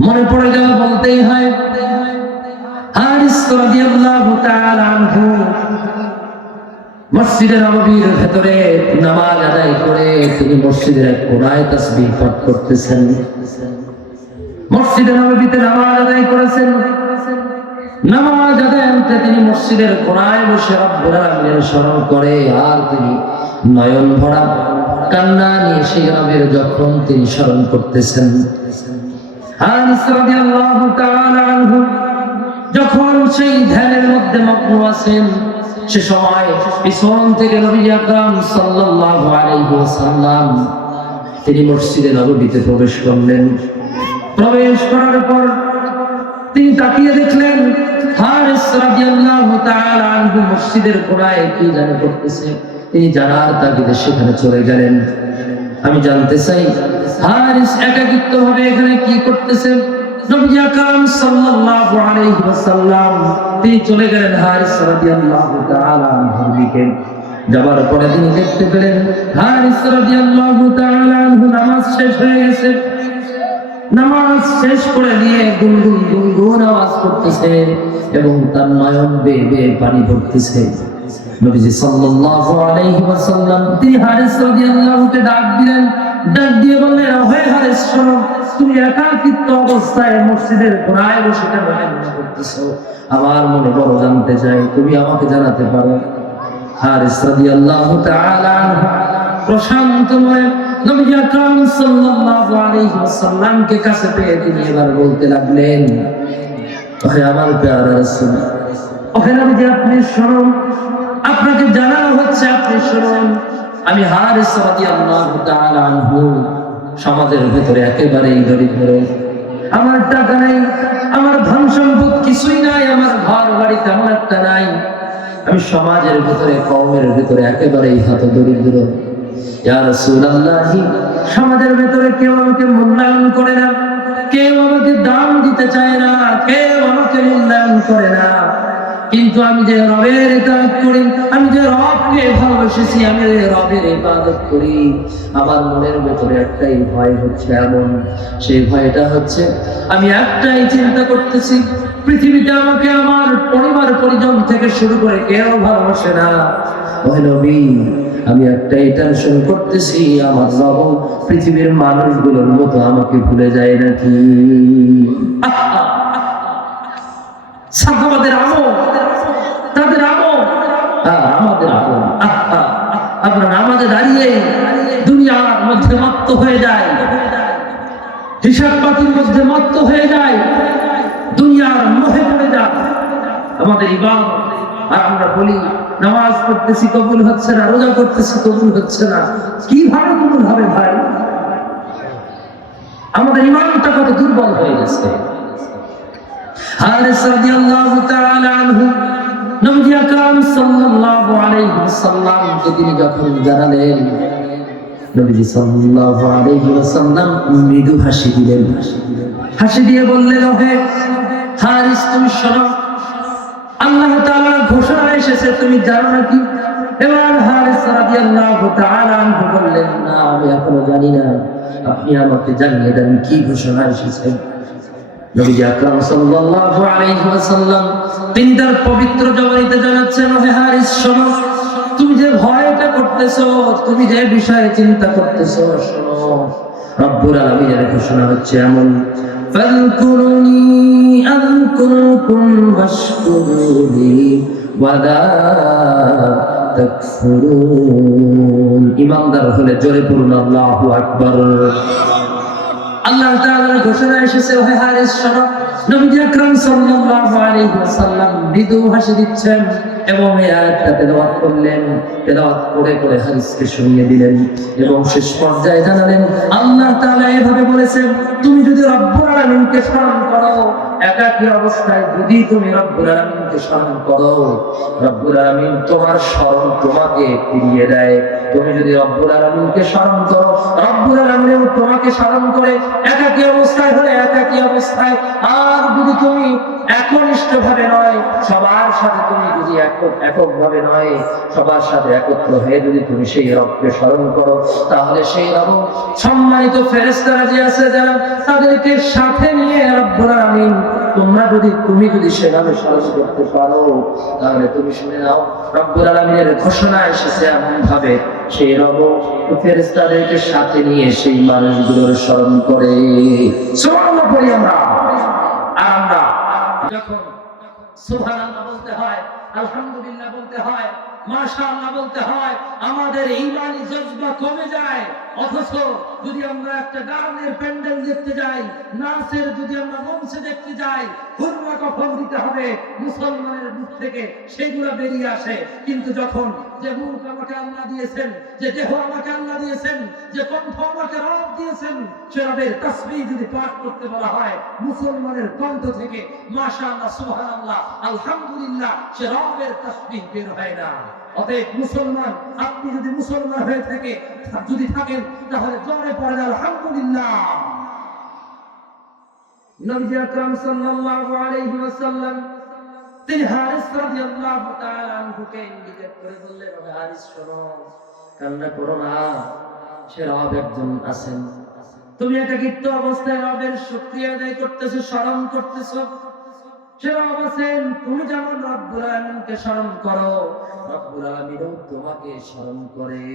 মনে পড়ে গেল বলতেই হয়, হারিস রাদিয়াল্লাহু তাআলা আনহু মসজিদে নববীর ভেতরে নামাজ আদায় করে তিনি মসজিদের এক কোণায় তাসবিহ পাঠ করতেছেন। মসজিদে নববীতে নামাজ আদায় করেছেন। নামাজ আদায়তে তিনি মসজিদের কোণায় বসে রব্বুল আলামিনের স্মরণ করে, আর তিনি নয়ন ভরা কান্না নিয়ে সেই রবের যখন তিনি স্মরণ করতেছেন। আনাস রাদিয়াল্লাহু তাআলা আনহু যখন সেই ধ্যানের মধ্যে মগ্ন আছেন, সে সময় পিছন থেকে নবী আকরাম সাল্লাল্লাহু আলাইহি ওয়াসাল্লাম তিনি মসজিদে নববীতে প্রবেশ করলেন। প্রবেশ করার পর তিনি তাকিয়ে দেখলেন হারিস রাদিয়াল্লাহু তাআলা আনহু মসজিদের কোণায় কি জানে করতেছে। তিনি জানার তাগিদে সেখানে চলে গেলেন। আমি জানতে চাই হারিস একাকিত্ব ভাবে এখানে কি করতেছেন। নবী আকরাম সাল্লাল্লাহু আলাইহি ওয়াসাল্লাম তিনি চলে গেলেন হারিস রাদিয়াল্লাহু তাআলা আনহুর দিকে। যাবার পরে তিনি দেখতে পেলেন হারিস রাদিয়াল্লাহু তাআলা আনহু নামাজ শেষ হয়ে গেছে। নামাজ শেষ করে দিয়ে গুনগুন গুনগুন আওয়াজ করতেছে এবং তার নয়ন বেয়ে বেয়ে পানি পড়তেছে। নবীজি সাল্লাল্লাহু আলাইহি ওয়াসাল্লাম তিনি হারিস রাদিয়াল্লাহুকে ডাক দিলেন। ডাক দিয়ে বললেন, হে হারিস, শোনো, তুমি একাকিত্ব অবস্থায় মসজিদের কোণায় বসে কেন কান্না করতেছো? আমার মনে বড় জানতে চাই, তুমি আমাকে জানাতে পারো? হারিস রাদিয়াল্লাহু তাআলা আনহু প্রশান্তময় নবী আকরাম সাল্লাল্লাহু আলাইহি ওয়াসাল্লামকে কাছে পেয়ে তিনি এবার বলতে লাগলেন, ওহে আমার প্যারা রাসূল, ওহে নবীজি, আপনি শুনুন, আপনাকে জানানো হচ্ছে, আপনি শুনুন, আমি হারিস রাদিয়াল্লাহু তাআলা আনহু সমাজের ভিতরে একেবারেই দরিদ্র। আমার টাকা নাই, আমার ধন সম্পদ কিছুই নাই, আমার ঘর বাড়ি তেমন একটা নাই। আমি সমাজের ভিতরে, কওমের ভিতরে একেবারেই হত দরিদ্র। ইয়া রাসূলুল্লাহ, সমাজের ভিতরে কেউ আমাকে মূল্যায়ন করে না, কেউ আমাকে দাম দিতে চায় না, কেউ আমাকে মূল্যায়ন করে না। কিন্তু আমি যে রবের ইতাআত করি, আমি যে রবকে ভালোবেসেছি, আমি যে রবের ইবাদত করি, আমার মনের ভেতরে একটাই ভয় হচ্ছে এমন, সেই ভয়টা হচ্ছে আমি একটাই চিন্তা করতেছি, পৃথিবীতে আমাকে আমার পরিবার পরিজন থেকে শুরু করে কেউ ভালোবাসে না। ওহে নবী, আমি একটাই টেনশন করতেছি, আমার রব পৃথিবীর মানুষগুলোর মতো আমাকে ভুলে যায় নাকি। সাহাবাদের আমল, তাদের আমল আর আমাদের আমল, আপনার নামাজে দাঁড়িয়ে দুনিয়ার মধ্যে মত্ত হয়ে যায়, হিসাব পাতির মধ্যে মত্ত হয়ে যায়, দুনিয়ার মোহে পড়ে যায় আমাদের ইবাদত। আর আমরা বলি নামাজ পড়তেছি কবুল হচ্ছে না, রোজা করতেছি কবুল হচ্ছে না। কিভাবে কবুল হবে ভাই? আমাদের ঈমানটা কত দুর্বল হয়ে গেছে। হারিস রাদিয়াল্লাহু তাআলা আনহু নবী আকরাম সাল্লাল্লাহু আলাইহি ওয়াসাল্লামকে তিনি যখন জানালেন, নবীজি সাল্লাল্লাহু আলাইহি ওয়াসাল্লাম মৃদু হাসি দিলেন। হাসি দিয়ে বললেন, ওহে হারিস, তুমি শোনো, আল্লাহ তাআলার ঘোষণা এসেছে, তুমি জানো নাকি? এবার হারিস রাদিয়াল্লাহু তাআলা আনহু বললেন, না, আমি এখনো জানি না, আপনি আমাকে জানিয়ে দেন কি ঘোষণা এসেছে। নবী আকরাম সাল্লাল্লাহু আলাইহি ওয়াসাল্লাম তিনি তার পবিত্র জবানিতে জানাচ্ছেন, ওহে হারিস, শোনো, তুমি যে ভয়টা করতেছো, তুমি যে বিষয়ে চিন্তা করতেছো, শোনো, রব্বুল আলামিনের ঘোষণা হচ্ছে এমন, ফাযকুরুনি আযকুরকুম ওয়াশকুরুনি ওয়ালা তাকফুরুন। ঈমানদার হলে জোরে পড়ুন আল্লাহু আকবার। আল্লাহ তাআলার ঘোষণা এসেছে, ওহে হারিস, শোনো, নবী আকরাম সাল্লাল্লাহু আলাইহি ওয়াসাল্লাম মৃদু হাসি দিচ্ছেন এবং এই আয়াতটা তেলাওয়াত করলেন। তেলাওয়াত করে করে হারিসকে শুনিয়ে দিলেন এবং শেষ পর্যায়ে জানালেন, আল্লাহ তাআলা এভাবে বলেছেন, তুমি যদি রব্বুল আলামিনকে স্মরণ করো, একাকী অবস্থায় যদি তুমি রব্বুল আলামিনকে স্মরণ করো, রব্বুল আলামিন তোমার স্মরণ তোমাকে ফিরিয়ে দেয়। তুমি যদি রব্বুল আলামিনকে স্মরণ করো, রব্বুল আলামিন তোমাকে স্মরণ করে। একাকী অবস্থায় হলে একাকী অবস্থায়, আর যদি তুমি একনিষ্ঠ ভাবে নয়, সবার সাথে তুমি যদি এককভাবে নয়, সবার সাথে একত্র হয়ে যদি তুমি সেই রবকে স্মরণ করো, তাহলে সেই রব সম্মানিত ফেরেশতারা যে আছে যারা, তাদেরকে সাথে নিয়ে রব্বুল আলামিন তুমি যদি সেভাবে স্মরণ করতে পারো, তাহলে তুমি শুনে নাও রব্বুল আলামিনের ঘোষণা এসেছে এমন ভাবে, সেই রব ফেরেশতাদেরকে সাথে নিয়ে সেই মানুষগুলোর স্মরণ করে। সুবহানাল্লাহ বলি আমরা। আর আমরা যখন সুবহানাল্লাহ বলতে হয়, আলহামদুলিল্লাহ বলতে হয়, মাশাআল্লাহ বলতে হয়, আমাদের ঈমানি জজবা কমে যায়। অথচ যদি আমরা একটা গানের প্যান্ডেল দেখতে যাই, নাচের যদি আমরা মঞ্চে দেখতে যাই, হুররা কখন দিতে হবে মুসলমানের মুখ থেকে সেগুলো বেরিয়ে আসে। কিন্তু যখন যে মুখ আমাকে আল্লাহ দিয়েছেন, যে দেহ আমাকে আল্লাহ দিয়েছেন, যে কণ্ঠ আমাকে রব দিয়েছেন, সে রবের তাসবিহ যদি পাঠ করতে বলা হয় মুসলমানের কণ্ঠ থেকে, মাশাআল্লাহ সুবহানাল্লাহ আলহামদুলিল্লাহ, সে রবের তাসবিহ বের হয় না। অতএব মুসলমান, আপনি যদি মুসলমান হয়ে থাকেন তাহলে জোরে পড়েন আলহামদুলিল্লাহ। নবী আকরাম সাল্লাল্লাহু আলাইহি ওয়াসাল্লাম তিনি হারিস রাদিয়াল্লাহু তাআলা আনহুকে ইন্ডিকেট করে বললেন, ওহে হারিস শোনো, কান্না করো না, সে রব একজন আছেন। তুমি একাকিত্ব অবস্থায় রবের শুকরিয়া আদায় করতেছো, স্মরণ করতেছো, সে রব আছেন। তুমি যেমন রব্বুল আলামিনকে স্মরণ করো, রব্বুল আলামিনও তোমাকে স্মরণ করে।